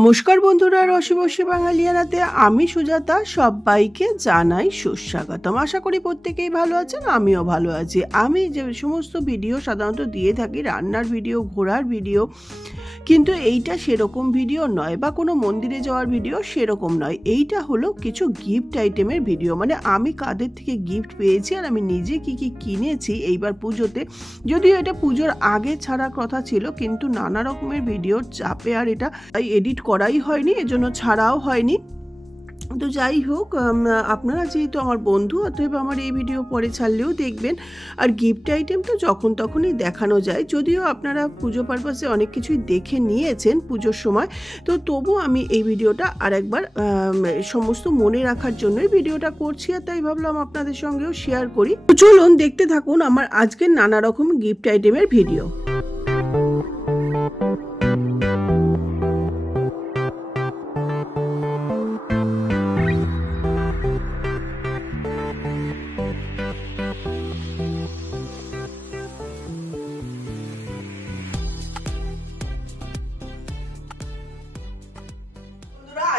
নমস্কার বন্ধুরা, রসে বসে বাঙালিয়ানাতে আমি সুজাতা সবাইকে জানাই সুস্বাগতম। আশা করি প্রত্যেকেই ভালো আছেন, আমিও ভালো আছি। আমি যে সমস্ত ভিডিও সাধারণত দিয়ে থাকি, রান্নার ভিডিও, ঘোরার ভিডিও, কিন্তু এইটা সেরকম ভিডিও নয়, বা কোনো মন্দিরে যাওয়ার ভিডিও সেরকম নয়। এইটা হলো কিছু গিফট আইটেমের ভিডিও, মানে আমি কাদের থেকে গিফট পেয়েছি আর আমি নিজে কি কি কিনেছি এইবার পুজোতে। যদিও এটা পুজোর আগে ছাড়ার কথা ছিল, কিন্তু নানা রকমের ভিডিওর চাপে আর এটা এডিট করাই হয়নি, এজন্য ছাড়াও হয়নি। তো যাই হোক, আপনারা যেহেতু আমার বন্ধু, অতএব আমার এই ভিডিও পরে ছাড়লেও দেখবেন। আর গিফট আইটেম তো যখন তখনই দেখানো যায়, যদিও আপনারা পুজো পারপাসে অনেক কিছুই দেখে নিয়েছেন পুজোর সময়, তো তবু আমি এই ভিডিওটা আরেকবার সমস্ত মনে রাখার জন্যই ভিডিওটা করছি, আর তাই ভাবলাম আপনাদের সঙ্গেও শেয়ার করি। তো চলুন দেখতে থাকুন আমার আজকের নানা রকম গিফট আইটেমের ভিডিও।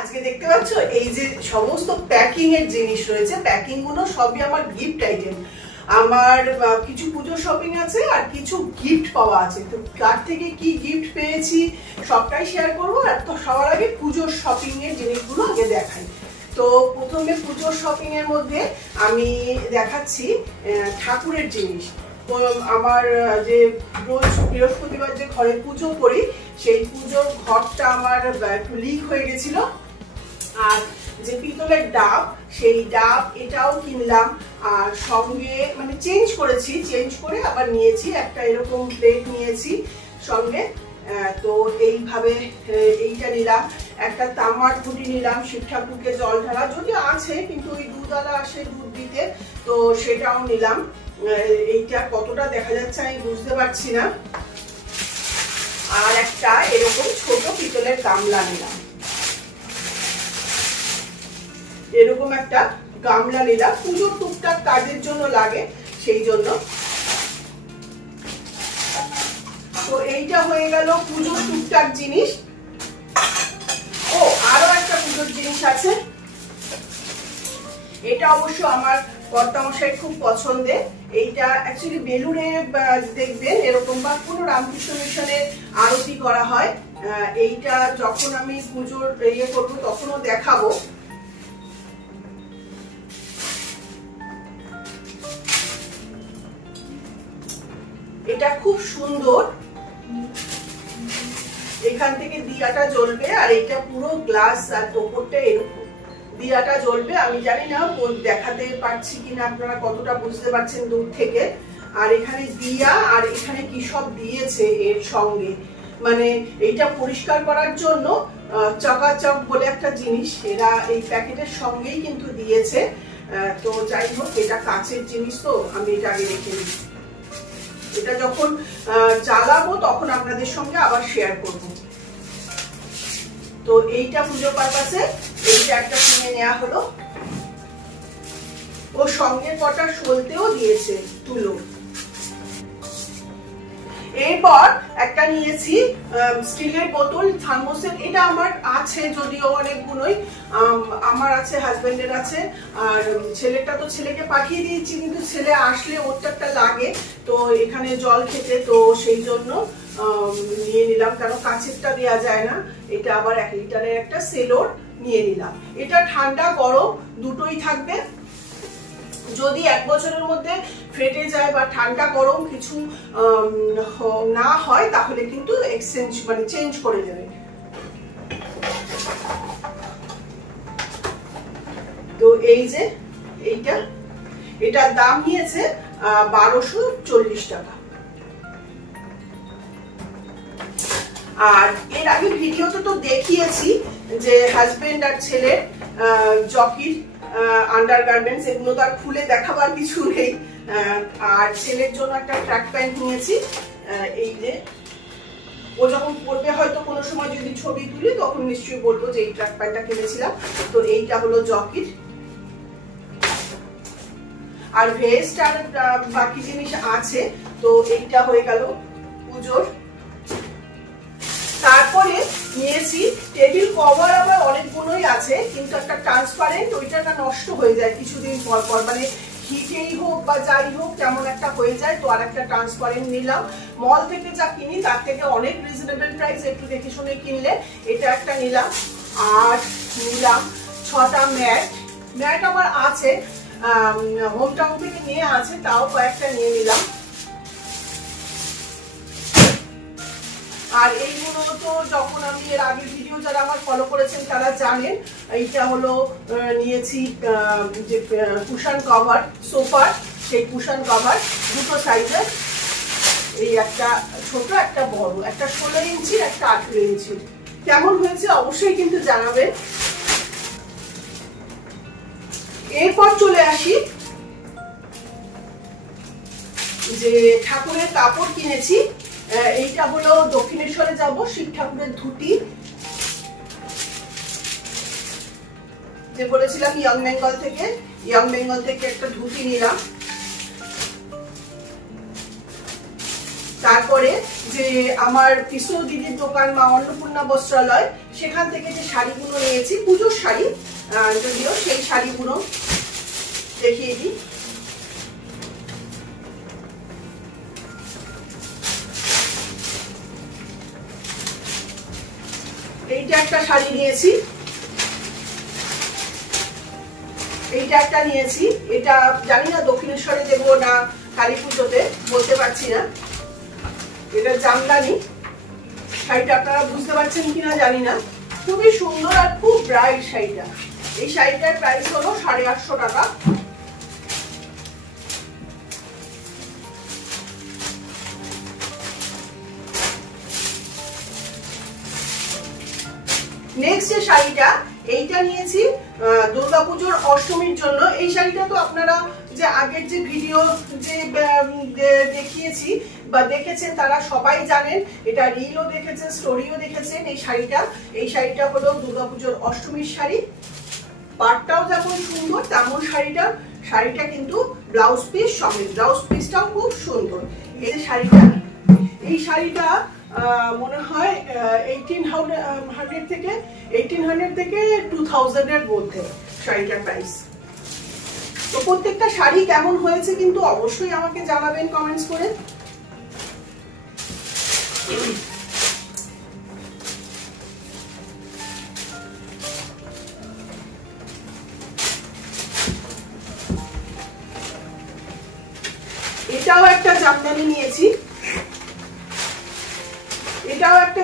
আজকে দেখতে পাচ্ছ এই যে সমস্ত প্যাকিং এর জিনিস রয়েছে, প্যাকিং গুলো সবই আমার গিফট আইটেম। আমার কিছু পুজো শপিং আছে আর কিছু গিফট পাওয়া আছে। তো কার থেকে কি গিফট পেয়েছি সবটাই শেয়ার করবো। আর তো সবার আগে পুজোর শপিং এর জিনিসগুলো আগে দেখাই। তো প্রথমে পুজোর শপিং এর মধ্যে আমি দেখাচ্ছি ঠাকুরের জিনিস। আমার যে রোজ বৃহস্পতিবার যে ঘরে পুজো করি, সেই পুজোর ঘরটা আমার একটু লিক হয়ে গেছিল। আর যে পিতলের ডাব, সেই ডাব এটাও কিনলাম। আর সঙ্গে মানে চেঞ্জ করেছি, চেঞ্জ করে আবার নিয়েছি একটা এরকম প্লেট নিয়েছি সঙ্গে। তো এইভাবে এইটা নিলাম। একটা তামার ঘুঁটি নিলাম শিব ঠাকুরকে জল ঢালা, যদিও আছে কিন্তু ওই দুধওয়ালা আসে দুধ দিতে, তো সেটাও নিলাম। এইটা কতটা দেখা যাচ্ছে আমি বুঝতে পারছি না। আর একটা এরকম ছোট পিতলের গামলা নিলাম, এরকম একটা গামলা নিলাম, পুজোর টুকটাক কাজের জন্য লাগে সেই জন্য। তো এইটা হয়ে গেল পুজোর টুকটাক জিনিস। ও আরো একটা পুজোর জিনিস আছে, এটা অবশ্য আমার কর্তামশাই খুব পছন্দের। এইটা অ্যাকচুয়ালি বেলুড়ে দেখবেন এরকম বা কোনো রামকৃষ্ণ মিশনে আরতি করা হয়। এইটা যখন আমি পুজোর ইয়ে করবো তখনও দেখাবো। এটা খুব সুন্দর, এখান থেকে দিয়াটা জ্বলবে আর এটা পুরো গ্লাস আর ওপরটা এরকম দিয়াটা জ্বলবে। আমি জানি না দেখাতে পারছি কিনা, আপনারা কতটা বুঝতে পারছেন দূর থেকে। আর এখানে দিয়া আর এখানে কি সব দিয়েছে এর সঙ্গে, মানে এইটা পরিষ্কার করার জন্য চকাচক বলে একটা জিনিস এরা এই প্যাকেটের সঙ্গেই কিন্তু দিয়েছে। তো যাই হোক, এটা কাঁচের জিনিস, তো আমি এটা আগে রেখে দিই। এটা যখন জ্বালাবো তখন আপনাদের সঙ্গে আবার শেয়ার করব। তো এইটা পুজো পারপাসে এইটা একটা কিনে নেওয়া হলো। ও সঙ্গে কটা সলতেও দিয়েছে তুলো। এরপর একটা নিয়েছি স্টিলের বোতল থার্মোসের। এটা আমার আছে যদিও অনেকগুলোই, আমার আছে, হাজবেন্ডের আছে, আর ছেলেটা তো ছেলেকে পাঠিয়ে দিয়েছি, কিন্তু ছেলে আসলে ওরটা একটা লাগে তো এখানে জল খেতে, তো সেই জন্য নিয়ে নিলাম, কারণ কাঁচেরটা দেওয়া যায় না। এটা আবার 1 লিটারের একটা সেলোর নিয়ে নিলাম। এটা ঠান্ডা গরম দুটোই থাকবে। যদি 1 বছরের মধ্যে ফেটে যায় বা ঠান্ডা গরম কিছু না হয় তাহলে কিন্তু এক্সচেঞ্জ মানে চেঞ্জ করে দেবে। তো এই যে এইটা, এটার দাম নিয়েছে 1240 টাকা। আর এর আগে ভিডিওতে তো দেখিয়েছি যে হাজবেন্ড আর ছেলের জকির আন্ডারগার্মেন্টস, এগুলো তো আর খুলে দেখাবার কিছু নেই। আর ছেলের জন্য একটা ট্র্যাক প্যান্ট নিয়েছি। এই যে ও যখন পরবে হয়তো কোনো সময় যদি ছবি তুলি তখন নিশ্চয়ই বলবো যে এই ট্র্যাক প্যান্টটা কিনেছিলাম। তো এইটা হলো জকির। আর ভেস্ট আর বাকি জিনিস আছে। তো এইটা হয়ে গেল পুজোর। তারপরে নিয়েছি। টেবিল কভার আমার অনেকগুলোই আছে, কিন্তু একটা ট্রান্সপারেন্ট ওইটা না নষ্ট হয়ে যায় কিছুদিন পর পর, মানে হিটেই হোক বা যাই হোক কেমন একটা হয়ে যায়। তো আর একটা ট্রান্সপারেন্ট নিলাম। মল থেকে যা কিনি তার থেকে অনেক রিজনেবল প্রাইস, একটু দেখে শুনে কিনলে। এটা একটা নিলাম। আর নিলাম 6টা ম্যাট আমার আছে, হোম টাউন থেকে নিয়ে আছে, তাও কয়েকটা নিয়ে নিলাম। আর এইগুলো তো যখন আমি এর আগের ভিডিও যারা আমার ফলো করেছেন তারা জানেন। এইটা হলো নিয়েছি যে কুশন কভার সোফার, সেই কুশন কভার দুটো সাইজের, এই একটা ছোট একটা বড়, একটা 16 ইঞ্চির একটা 18 ইঞ্চির। কেমন হয়েছে অবশ্যই কিন্তু জানাবেন। এরপর চলে আসি যে ঠাকুরের কাপড় কিনেছি। এইটা হলো দক্ষিণেশ্বরে যাব, শিব ঠাকুরের ধুতি, যে বলেছিলাম ইয়ং বেঙ্গল থেকে একটা ধুতি নিলাম। তারপরে যে আমার পিসো দিদির দোকান মা অন্নপূর্ণা বস্ত্রালয়, সেখান থেকে যে শাড়িগুলো নিয়েছি, পুজোর শাড়ি যদিও, সেই শাড়িগুলো দেখিয়ে দিই। এইটা একটা শাড়ি নিয়েছি, এইটা একটা নিয়েছি। এটা জানি না দক্ষিণেশ্বরে দেবো না কালী পুজোতে, বলতে পারছি না। এটা জামদানি শাড়িটা, আপনারা বুঝতে পারছেন কিনা জানি না। খুবই সুন্দর আর খুব ব্রাইট শাড়িটা। এই শাড়িটার প্রাইস হলো 850 টাকা। নেক্সট যে শাড়িটা, এইটা নিয়েছি দুর্গাপুজোর অষ্টমীর জন্য। এই শাড়িটা তো আপনারা যে আগের যে ভিডিও যে দেখিয়েছি বা দেখেছেন তারা সবাই জানেন, এটা রিলও দেখেছেন, স্টোরিও দেখেছেন। এই শাড়িটা হলো দুর্গাপুজোর অষ্টমীর শাড়ি। পাটটাও যেমন সুন্দর তেমন শাড়িটা কিন্তু ব্লাউজ পিস সমেত, ব্লাউজ পিসটাও খুব সুন্দর। এই শাড়িটা মনে হয় 1800 থেকে 2000 এর মধ্যে শাড়িটার প্রাইস। তো প্রত্যেকটা শাড়ি কেমন হয়েছে কিন্তু অবশ্যই আমাকে জানাবেন কমেন্টস করে। এটাও একটা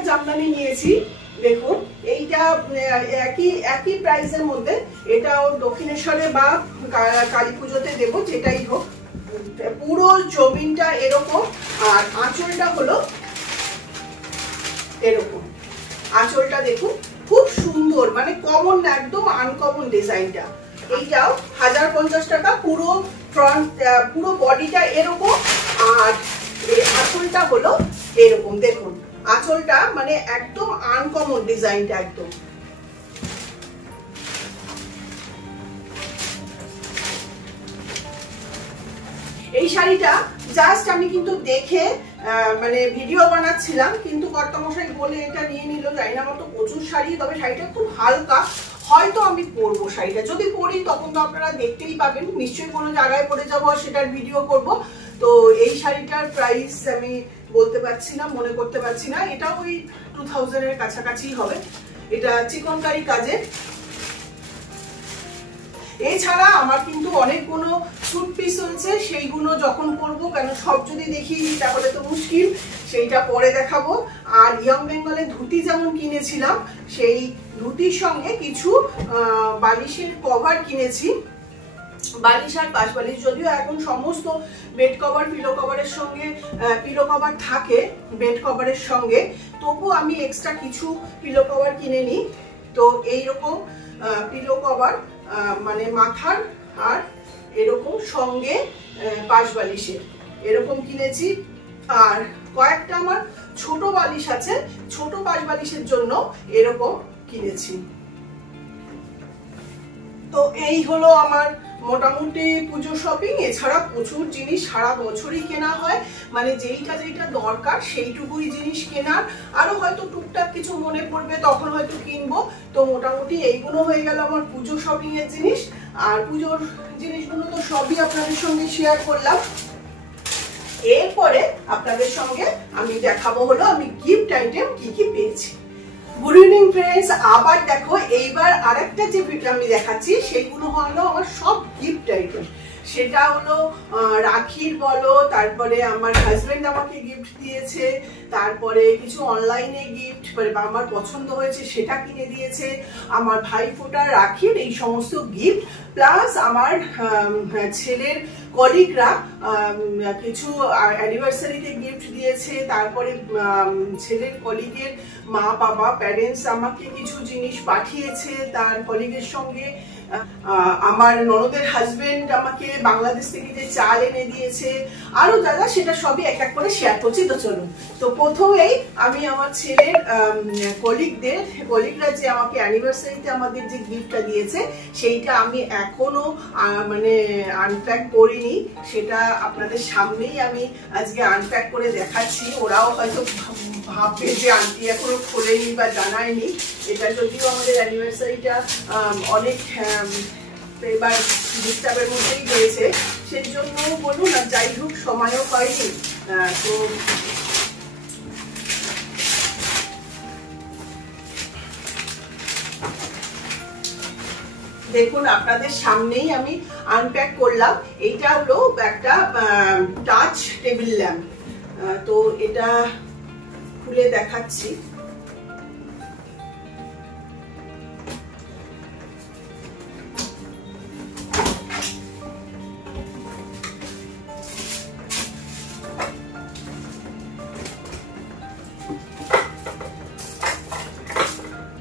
জামদানি নিয়েছি, দেখুন। এইটা একই প্রাইসের মধ্যে। এটাও দক্ষিণেশ্বরে বা কালী পুজোতে দেবো, যেটাই হোক। পুরো জমিনটা এরকম, আর আঁচলটা হলো এরকম। আঁচলটা দেখুন খুব সুন্দর, মানে কমন, একদম আনকমন ডিজাইনটা। এইটাও 1050 টাকা। পুরো ফ্রন্ট, পুরো বডিটা এরকম, আর আঁচলটা হলো এরকম। দেখুন আঁচলটা মানে একদম আনকমন ডিজাইনটা একদম। এই শাড়িটা জাস্ট আমি কিন্তু দেখে মানে ভিডিও বানাচ্ছিলাম, কিন্তু কর্তামশাই বলে এটা নিয়ে নিল। জানি না, আমার তো প্রচুর শাড়ি, তবে শাড়িটা খুব হালকা। হয়তো আমি পরবো শাড়িটা, যদি পরি তখন তো আপনারা দেখতেই পাবেন, নিশ্চয়ই কোনো জায়গায় পরে যাবো আর সেটার ভিডিও করব। তো এই শাড়িটার প্রাইস আমি বলতে পারছি না, মনে করতে পারছি না। এটা ওই 2000 এর কাছাকাছি হবে। এটা চিকনকারি কাজের। এছাড়া আমার কিন্তু অনেকগুলো স্যুট পিস হয়েছে, সেইগুলো যখন পরবো, কেন সব যদি দেখিয়ে দিই তাহলে তো মুশকিল, সেইটা পরে দেখাবো। আর ইয়ং বেঙ্গলে ধুতি যেমন কিনেছিলাম, সেই ধুতির সঙ্গে কিছু বালিশের কভার কিনেছি। বালিশ আর পাশ বালিশ, যদিও এখন সমস্ত বেড কভার পিলো কভারের সঙ্গে পিলো কভার থাকে বেড কভারের সঙ্গে, তবু আমি এক্সট্রা কিছু পিলো কভার কিনে নিই। তো এইরকম পিলো কভার মানে মাথার আর এরকম সঙ্গে পাশ বালিশের এরকম কিনেছি। আর কয়েকটা আমার ছোট বালিশ আছে, ছোট পাশ বালিশের জন্য এরকম কিনেছি। তো এই হলো আমার মোটামুটি পুজো শপিং, এছাড়া প্রচুর জিনিস সারা বছরই কেনা হয়, মানে যেইটা যেইটা দরকার সেইটুকুই জিনিস কেনার, আরো হয়তো টুকটাক কিছু মনে পড়বে তখন হয়তো কিনবো। তো মোটামুটি এইগুলো হয়ে গেল আমার পুজো শপিং এর জিনিস। আর পুজোর জিনিসগুলো তো সবই আপনাদের সঙ্গে শেয়ার করলাম। এরপরে আপনাদের সঙ্গে আমি দেখাবো হলো আমি গিফট আইটেম কি কি পেয়েছি। গুড ইভিনিং ফ্রেন্ডস, আবার দেখো এইবার আরেকটা যে ভিডিও আমি দেখাচ্ছি সেগুলো হলো আমার সব গিফট আইটেম। সেটা হলো রাখির বলো, তারপরে আমার হাজবেন্ড আমাকে গিফট দিয়েছে, তারপরে কিছু অনলাইনে গিফট আমার পছন্দ হয়েছে সেটা কিনে দিয়েছে, আমার ভাইফোঁটার রাখির এই সমস্ত গিফট, প্লাস আমার ছেলের কলিগরা কিছু অ্যানিভার্সারিতে গিফট দিয়েছে, তারপরে ছেলের কলিগের মা বাবা প্যারেন্টস আমাকে কিছু জিনিস পাঠিয়েছে তার কলিগের সঙ্গে। আমার ননদের হাজবেন্ড আমাকে বাংলাদেশ থেকে যে চাল এনে দিয়েছে, আরো দাদা সেটা সবই এক এক করে শেয়ার করছি। তো চলুন, তো প্রথমেই আমি আমার ছেলের কলিগরা যে আমাকে অ্যানিভার্সারিতে আমাদের যে গিফটটা দিয়েছে সেইটা আমি এখনো মানে আনপ্যাক করিনি, সেটা আপনাদের সামনেই আমি আজকে আনপ্যাক করে দেখাচ্ছি। ওরাও হয়তো ভাববে যে আন্টি এখনো খোলেনি বা জানায়নি। এটা যদিও আমাদের অ্যানিভার্সারিটা অনেক এবার ডিস্টার্বের মধ্যেই হয়েছে, সেই জন্য বলুন আর যাই হোক সময়ও পাইনি। তো দেখুন আপনাদের সামনেই আমি আনপ্যাক করলাম। এইটা হলো একটা টাচ টেবিল ল্যাম্প। তো এটা খুলে দেখাচ্ছি।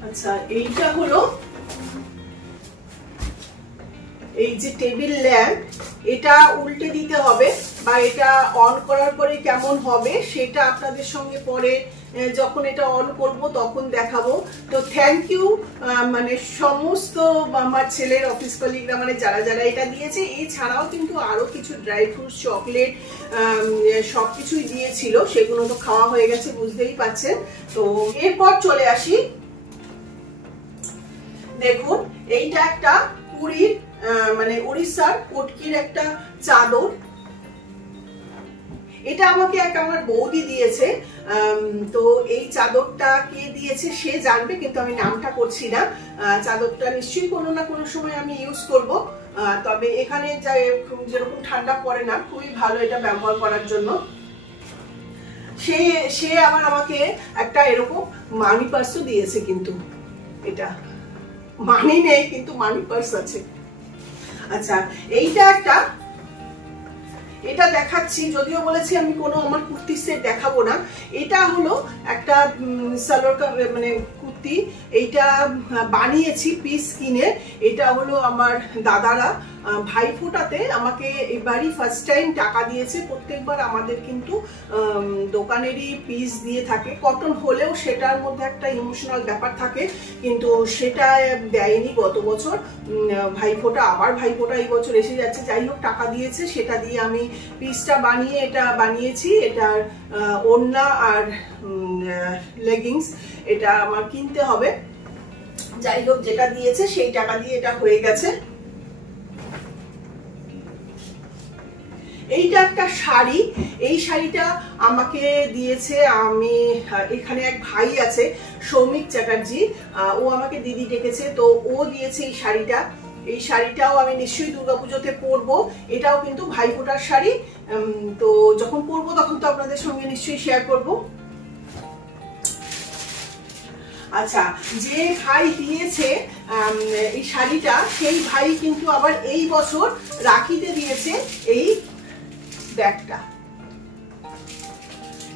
আচ্ছা, এইটা হলো এই যে টেবিল ল্যাম্প, এটা উল্টে দিতে হবে বা এটা অন করার পরে কেমন হবে সেটা আপনাদের সঙ্গে পরে যখন এটা অন করব তখন দেখাবো। তো থ্যাংক ইউ মানে সমস্ত আমার ছেলের অফিস কলিগরা, মানে যারা যারা এটা দিয়েছে। এছাড়াও কিন্তু আরো কিছু ড্রাই ফ্রুটস, চকলেট সবকিছুই দিয়েছিল, সেগুলো তো খাওয়া হয়ে গেছে বুঝতেই পারছেন। তো এরপর চলে আসি, দেখুন এইটা একটা পুরীর মানে উড়িষ্যার কোটকির একটা চাদর। এটা আমাকে আমার বৌদি দিয়েছে। তো এই চাদরটা কে দিয়েছে সে জানবে, কিন্তু আমি নামটা করছি না। চাদরটা নিশ্চয়ই কোনো না কোনো সময় আমি ইউজ করব। তবে এখানে যেরকম ঠান্ডা পড়ে না, খুবই ভালো এটা ব্যবহার করার জন্য। সে আবার আমাকে একটা এরকম মানি পার্সও দিয়েছে, কিন্তু এটা মানি নেই কিন্তু মানি পার্স আছে। আচ্ছা, এইটা একটা, এটা দেখাচ্ছি, যদিও বলেছি আমি কোনো আমার কুর্তি সেট দেখাবো না। এটা হলো একটা সালোয়ার মানে কুর্তি, এইটা বানিয়েছি পিস কিনে। এটা হলো আমার দাদারা ভাইফোঁটাতে আমাকে এবারই ফার্স্ট টাইম টাকা দিয়েছে। প্রত্যেকবার আমাদের কিন্তু দোকানেরই পিস দিয়ে থাকে, কটন হলেও সেটার মধ্যে একটা ইমোশনাল ব্যাপার থাকে, কিন্তু সেটা দেয়নি গত বছর। ভাইফোঁটা, আবার ভাইফোঁটা এই বছর এসে যাচ্ছে, যাই হোক টাকা দিয়েছে, সেটা দিয়ে আমি পিসটা বানিয়ে এটা বানিয়েছি। এটার ওড়না আর লেগিংস এটা আমার কিনতে হবে। যাই হোক যেটা দিয়েছে সেই টাকা দিয়ে এটা হয়ে গেছে। এইটা একটা শাড়ি, এই শাড়িটা আমাকে দিয়েছে, আমি এখানে এক ভাই আছে সৌমিক চ্যাটার্জি, ও আমাকে দিদি ডেকেছে, তো ও দিয়েছে এই শাড়িটা। এই শাড়িটাও আমি নিশ্চয়ই দুর্গাপুজোতে পরবো। এটাও কিন্তু ভাইফোঁটার শাড়ি। তো যখন পরবো তখন তো আপনাদের সঙ্গে নিশ্চয়ই শেয়ার করব। আচ্ছা, যে ভাই দিয়েছে এই শাড়িটা, সেই ভাই কিন্তু আবার এই বছর রাখিতে দিয়েছে এই ব্যাগটা।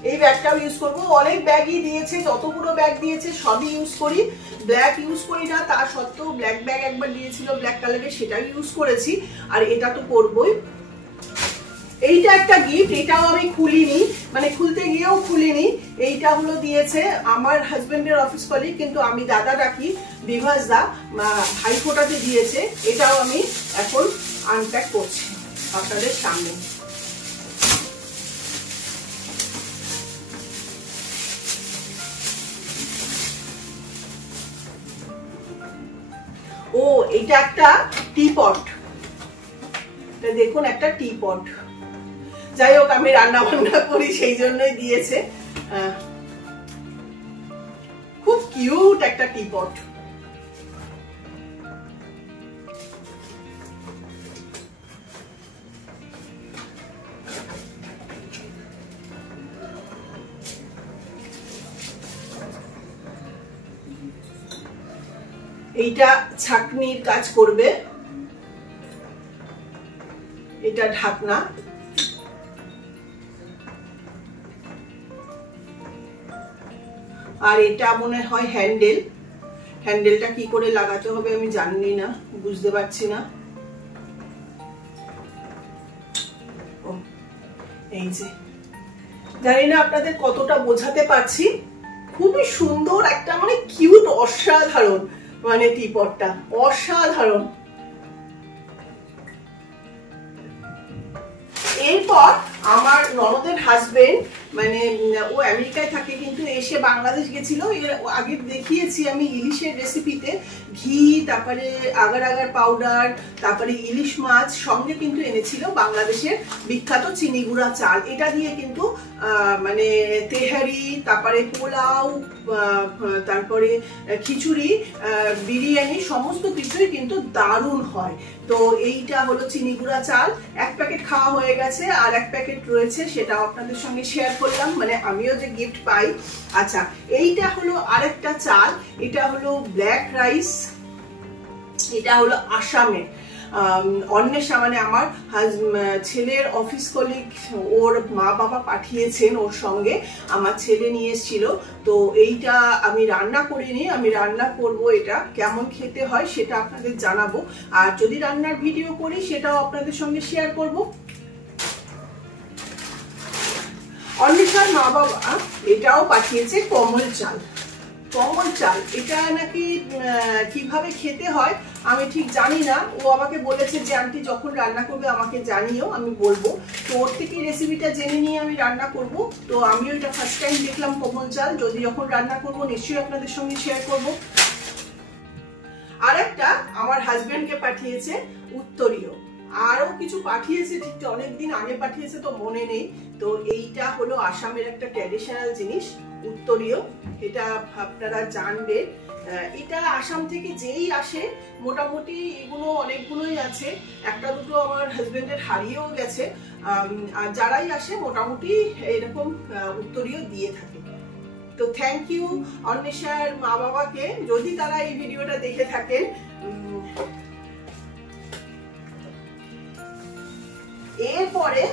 এই ব্যাগটাও ইউজ করবো। অনেক ব্যাগই দিয়েছে, যতগুলো ব্যাগ দিয়েছে সবই ইউজ করি। ব্ল্যাক ইউজ করি না, তা সত্ত্বেও ব্ল্যাক ব্যাগ একবার দিয়েছিল ব্ল্যাক কালারের, সেটাও ইউজ করেছি। আর এটা তো করবোই। এইটা একটা গিফট, এটাও আমি খুলিনি, মানে খুলতে গিয়েও খুলিনি। এইটা হলো দিয়েছে আমার হাজবেন্ডের অফিস কলিগ, কিন্তু আমি দাদা ডাকি, বিভাস দা, ভাইফোঁটাতে দিয়েছে। এটাও আমি এখন আনপ্যাক করছি আপনাদের সামনে। ও এটা একটা টি পট, দেখুন একটা টি পট। যাই হোক আমি রান্না বান্না করি সেই জন্যই দিয়েছে। খুব কিউট একটা টি পট। এইটা ছাঁকনির কাজ করবে, এটা ঢাকনা। আর এটা মনে হয় হ্যান্ডেল। হ্যান্ডেলটা কি করে লাগাতে হবে আমি জানি না, বুঝতে পারছি না। এই যে জানি না আপনাদের কতটা বোঝাতে পারছি। খুবই সুন্দর একটা মানে কিউট, অসাধারণ মানে টিপটটা অসাধারণ। এরপর আমার ননদের হাজবেন্ড মানে ও আমেরিকায় থাকে কিন্তু এসে বাংলাদেশ গেছিল। এর আগে দেখিয়েছি আমি ইলিশের রেসিপিতে, ঘি, তারপরে আগার আগার পাউডার, তারপরে ইলিশ মাছ, সঙ্গে কিন্তু এনেছিল বাংলাদেশের বিখ্যাত চিনি গুঁড়া চাল। এটা দিয়ে কিন্তু মানে তেহারি, তারপরে পোলাও, তারপরে খিচুড়ি, বিরিয়ানি সমস্ত কিছুই কিন্তু দারুণ হয়। তো এইটা হলো চিনি গুঁড়া চাল, এক প্যাকেট খাওয়া হয়ে গেছে, আর এক প্যাকেট রয়েছে, সেটাও আপনাদের সঙ্গে শেয়ার করলাম, মানে আমিও যে গিফট পাই। আচ্ছা, এইটা হলো আরেকটা চাল, এটা হলো ব্ল্যাক রাইস, এটা হলো আসামে। অন্বেষা মানে আমার ছেলের অফিস কলিগ, ওর মা বাবা পাঠিয়েছেন ওর সঙ্গে, আমার ছেলে নিয়ে এসেছিল। তো এইটা আমি রান্না করিনি, আমি রান্না করব, এটা কেমন খেতে হয় সেটা আপনাদের জানাবো, আর যদি রান্নার ভিডিও করি সেটাও আপনাদের সঙ্গে শেয়ার করব। অন্বেষার মা বাবা এটাও পাঠিয়েছে কমল চাল। কমল চাল এটা নাকি কিভাবে খেতে হয় আমি ঠিক জানি না। ও আমাকে বলেছে যে আন্টি যখন রান্না করবে আমাকে জানিও, আমি বলবো। তো ওর থেকে রেসিপিটা জেনে নিয়ে আমি রান্না করব। তো আমিও এটা ফার্স্ট টাইম দেখলাম কমল চাল, যদি যখন রান্না করব নিশ্চয়ই আপনাদের সঙ্গে শেয়ার করব। আর একটা আমার হাজবেন্ডকে পাঠিয়েছে উত্তরীয়, আরো কিছু পাঠিয়েছে, ঠিক অনেকদিন আগে পাঠিয়েছে তো মনে নেই। তো এইটা হলো আসামের একটা ট্র্যাডিশনাল জিনিস, উত্তরীয়, এটা আপনারা জানবেন। এটা আসাম থেকে যেই আসে মোটামুটি এগুলো অনেকগুলোই আছে, একটা দুটো আমার হাজবেন্ডের হারিয়েও গেছে। আর যারাই আসে মোটামুটি এরকম উত্তরীয় দিয়ে থাকে। তো থ্যাংক ইউ অন্বেষার মা বাবাকে, যদি তারা এই ভিডিওটা দেখে থাকেন। এরপরে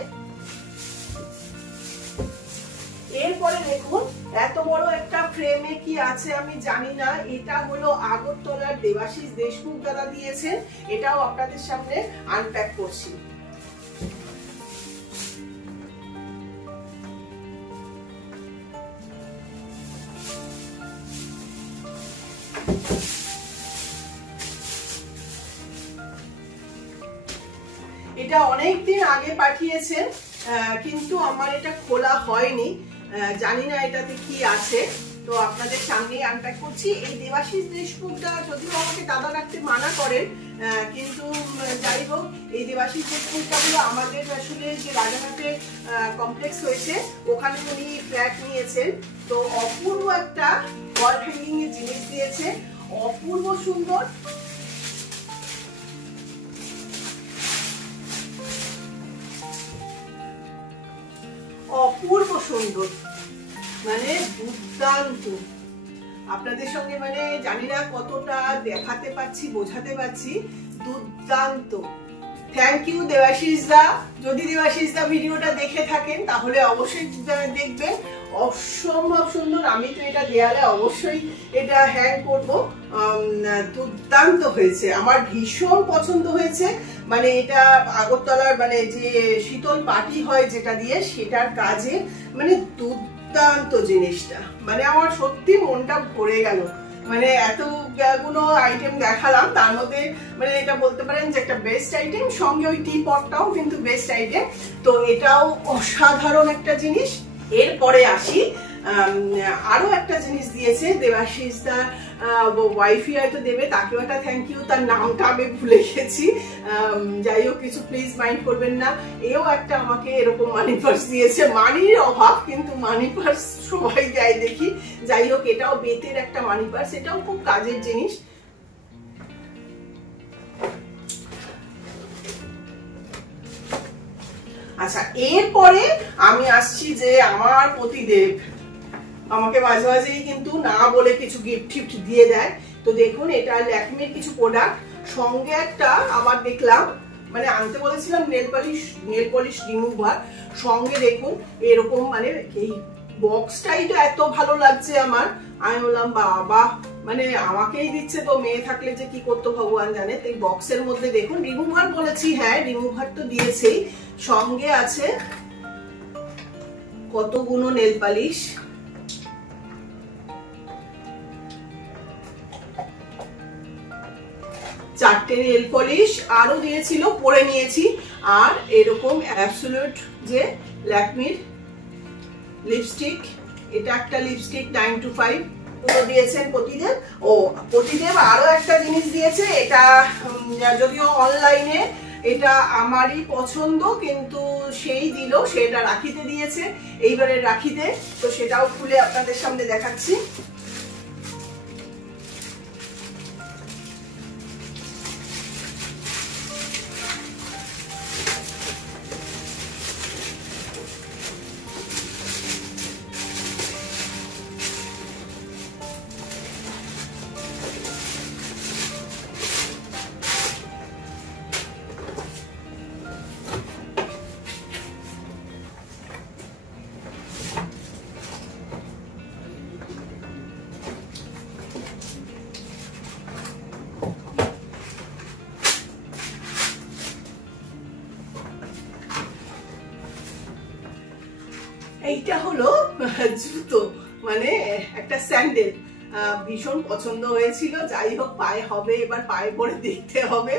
দেখুন এত বড় একটা ফ্রেমে কি আছে আমি জানি না। এটা হলো আগরতলার দেবাশিস দেশমুখ দাদা দিয়েছেন, এটাও আপনাদের সামনে আনপ্যাক করছি। এটা অনেকদিন আগে পাঠিয়েছেন, কিন্তু আমার এটা খোলা হয়নি, জানি না এটাতে কি আছে। তো আপনাদের সামনেই আনপ্যাক করছি। এই দেবাশিস দেশমুখটা যদিও আমাকে দাদা রাখতে মানা করেন, কিন্তু যাই হোক এই দেবাশিস দেশমুখটা হলো আমাদের আসলে যে রাজাঘাটে কমপ্লেক্স হয়েছে ওখানে উনি ফ্ল্যাট নিয়েছেন। তো অপূর্ব একটা ওয়াল হ্যাঙ্গিং এর জিনিস দিয়েছে, অপূর্ব সুন্দর। অপূর্ব সুন্দর, মানে দুর্দান্ত। আপনাদের সঙ্গে মানে জানি না কতটা দেখাতে পাচ্ছি, বোঝাতে পারছি, দুর্দান্ত। থ্যাংক ইউ দেবাশিস দা। যদি দেবাশিস দা ভিডিওটা দেখে থাকেন তাহলে অবশ্যই দেখবেন, অসম্ভব সুন্দর। আমি তো এটা দেয়ালে অবশ্যই এটা হ্যাং করব। দুর্দান্ত হয়েছে, আমার ভীষণ পছন্দ হয়েছে। মানে এটা আগরতলার মানে যে শীতল পাটি হয় যেটা দিয়ে, সেটার কাজে মানে দুর্দান্ত জিনিসটা, মানে আমার সত্যি মনটা ভরে গেল। মানে এত অনেকগুলো আইটেম দেখালাম, তার মধ্যে মানে এটা বলতে পারেন যে একটা বেস্ট আইটেম, সঙ্গে ওই টি পটটাও কিন্তু বেস্ট আইটেম। তো এটাও অসাধারণ একটা জিনিস। এরপরে আসি, আরো একটা জিনিস দিয়েছে দেবাশিস দা, ওয়াইফি হয়তো দেবে, তাকেও একটা থ্যাংক ইউ, তার নামটা আমি ভুলে গেছি, যাই হোক কিছু প্লিজ মাইন্ড করবেন না। এও একটা আমাকে এরকম মানি পার্স দিয়েছে, মানির অভাব কিন্তু মানি পার্স সবাই দেয় দেখি, যাই হোক এটাও বেতের একটা মানি পার্স, এটাও খুব কাজের জিনিস। আচ্ছা, এরপরে আমি আসছি যে আমার পতিদেব আমাকে মাঝে মাঝেই কিন্তু না বলে কিছু গিফট টিফট দিয়ে দেয়। তো দেখুন এটা ল্যাকমির কিছু প্রোডাক্ট, সঙ্গে একটা আবার দেখলাম মানে আনতে বলেছিলাম নেল পলিশ রিমুভার, সঙ্গে দেখুন এরকম মানে এই বক্সটাই তো এত ভালো লাগছে আমার, আমি বললাম বাবা মানে আমাকেই দিচ্ছে, তো মেয়ে থাকলে যে কি করতো ভগবান জানে। তো এই বক্সের মধ্যে দেখুন রিমুভার বলেছি, হ্যাঁ রিমুভার তো দিয়েছেই, সঙ্গে আছে কতগুলো নেল পালিশ, চারটে নেল পলিশ আরো দিয়েছিল, পরে নিয়েছি। আর এরকম অ্যাবসোলিউট যে ল্যাকমির লিপস্টিক, এটা একটা লিপস্টিক 925 পুরো দিয়েছেন পতিদেব। ও পতিদেব আরো একটা জিনিস দিয়েছে, এটা যদিও অনলাইনে এটা আমারই পছন্দ, কিন্তু সেই দিল, সেটা রাখিতে দিয়েছে এইবারে রাখিতে, তো সেটাও খুলে আপনাদের সামনে দেখাচ্ছি। এইটা হলো জুতো, মানে একটা স্যান্ডেল, ভীষণ পছন্দ হয়েছিল, যাই হোক পায়ে হবে, এবার পায়ে পরে দেখতে হবে।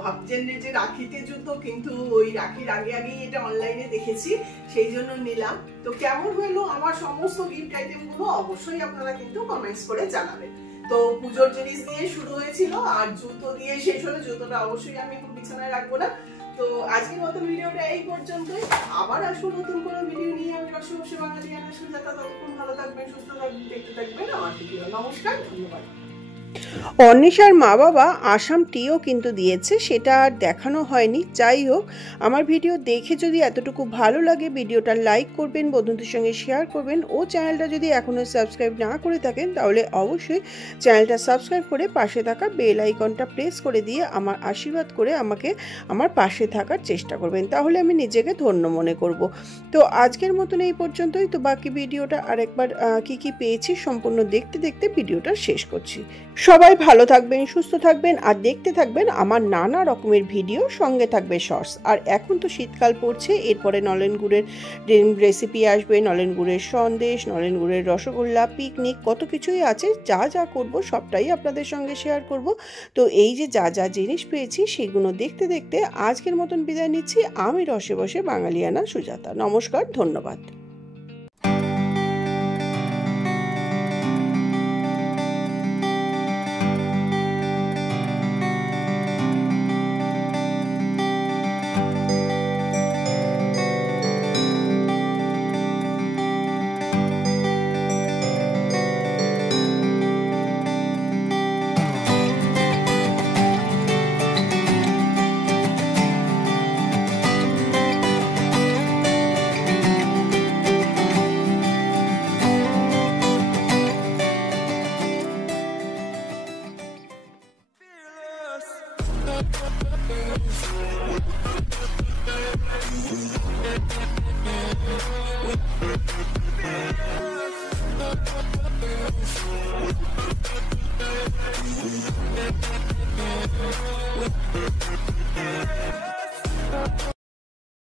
ভাবছেন যে রাখিতে জুতো, কিন্তু ওই রাখির আগেই এটা অনলাইনে দেখেছি, সেই জন্য নিলাম। তো কেমন হলো আমার সমস্ত গিফট আইটেম গুলো অবশ্যই আপনারা কিন্তু কমেন্টস করে জানাবেন। তো পুজোর জিনিস দিয়ে শুরু হয়েছিল আর জুতো দিয়ে শেষ হলো, জুতোটা অবশ্যই আমি এখন বিছানায় রাখবো না। তো আজকের মতো ভিডিওটা এই পর্যন্তই, আবার আসবো নতুন কোনো ভিডিও নিয়ে। আমি রসে বাঙালিয়ানা সুজাতা, ততক্ষণ ভালো থাকবেন, সুস্থ থাকবেন, দেখতে থাকবেন আমার ভিডিও। নমস্কার, ধন্যবাদ। অন্বেষার মা বাবা আসাম টিও কিন্তু দিয়েছে, সেটা আর দেখানো হয়নি। যাই হোক আমার ভিডিও দেখে যদি এতটুকু ভালো লাগে, ভিডিওটা লাইক করবেন, বন্ধুদের সঙ্গে শেয়ার করবেন, ও চ্যানেলটা যদি এখনও সাবস্ক্রাইব না করে থাকেন তাহলে অবশ্যই চ্যানেলটা সাবস্ক্রাইব করে পাশে থাকা বেল আইকনটা প্রেস করে দিয়ে আমার আশীর্বাদ করে আমাকে আমার পাশে থাকার চেষ্টা করবেন, তাহলে আমি নিজেকে ধন্য মনে করব। তো আজকের মতন এই পর্যন্তই। তো বাকি ভিডিওটা আরেকবার কি পেয়েছি সম্পূর্ণ দেখতে দেখতে ভিডিওটা শেষ করছি। সবাই ভালো থাকবেন, সুস্থ থাকবেন, আর দেখতে থাকবেন আমার নানা রকমের ভিডিও, সঙ্গে থাকবে শর্টস। আর এখন তো শীতকাল পড়ছে, এরপরে নলেন গুড়ের রেসিপি আসবে, নলেন গুড়ের সন্দেশ, নলেন গুড়ের রসগোল্লা, পিকনিক, কত কিছুই আছে। যা যা করব সবটাই আপনাদের সঙ্গে শেয়ার করব। তো এই যে যা জিনিস পেয়েছি সেগুলো দেখতে দেখতে আজকের মতন বিদায় নিচ্ছি। আমি রসে বসে বাঙালিয়ানা সুজাতা। নমস্কার, ধন্যবাদ।